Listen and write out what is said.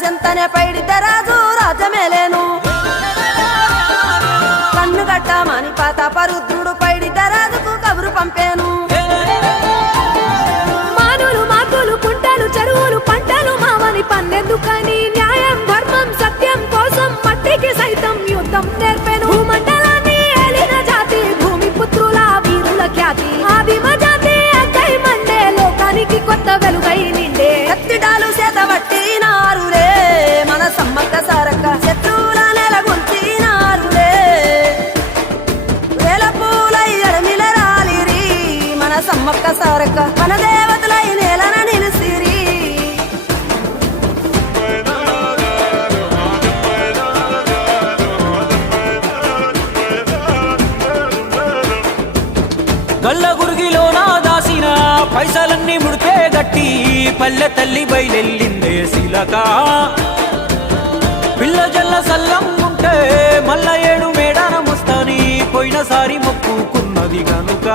చెంతనే పైడితే రాజు రాజమేలేను కన్ను గట్టమని పాతాపరుద్రుడు పైడితే రాజుకు కబురు పంపేను మానులు మాకులు కుంటలు చెరువులు పంటలు మామని పన్నెందుకని న్యాయం ధర్మం సత్యం కోసం మట్టికి సైతం యుద్ధం నేర్పెను భూమండలాన్ని ఏలిన జాతి భూమి పుత్రుల వీరుల ఖ్యాతి ఆదిమ జాతి అక్కై మండే లోకానికి కొత్త వెలుగై నిండే కత్తిడాలు చేతబట్టినారులే మన సమ్మక్క సారక్క శత్రువుల నెలగొల్చినారులే వేల పూలై అడమిల రాలిరి మన సమ్మక్క సారక్క మన దేవతలై నేలన నిలిసిరి గల్ల గురిగిలోన దాసిన పైసలన్నీ ముడిపే గట్టి పల్లె తల్లి బయలెల్లిందే శిలక పిల్ల జల్ల సల్లం ఉంటే మల్ల 7 మేడాన ముస్తాని పోయినసారి మొక్కుకున్నది గనుక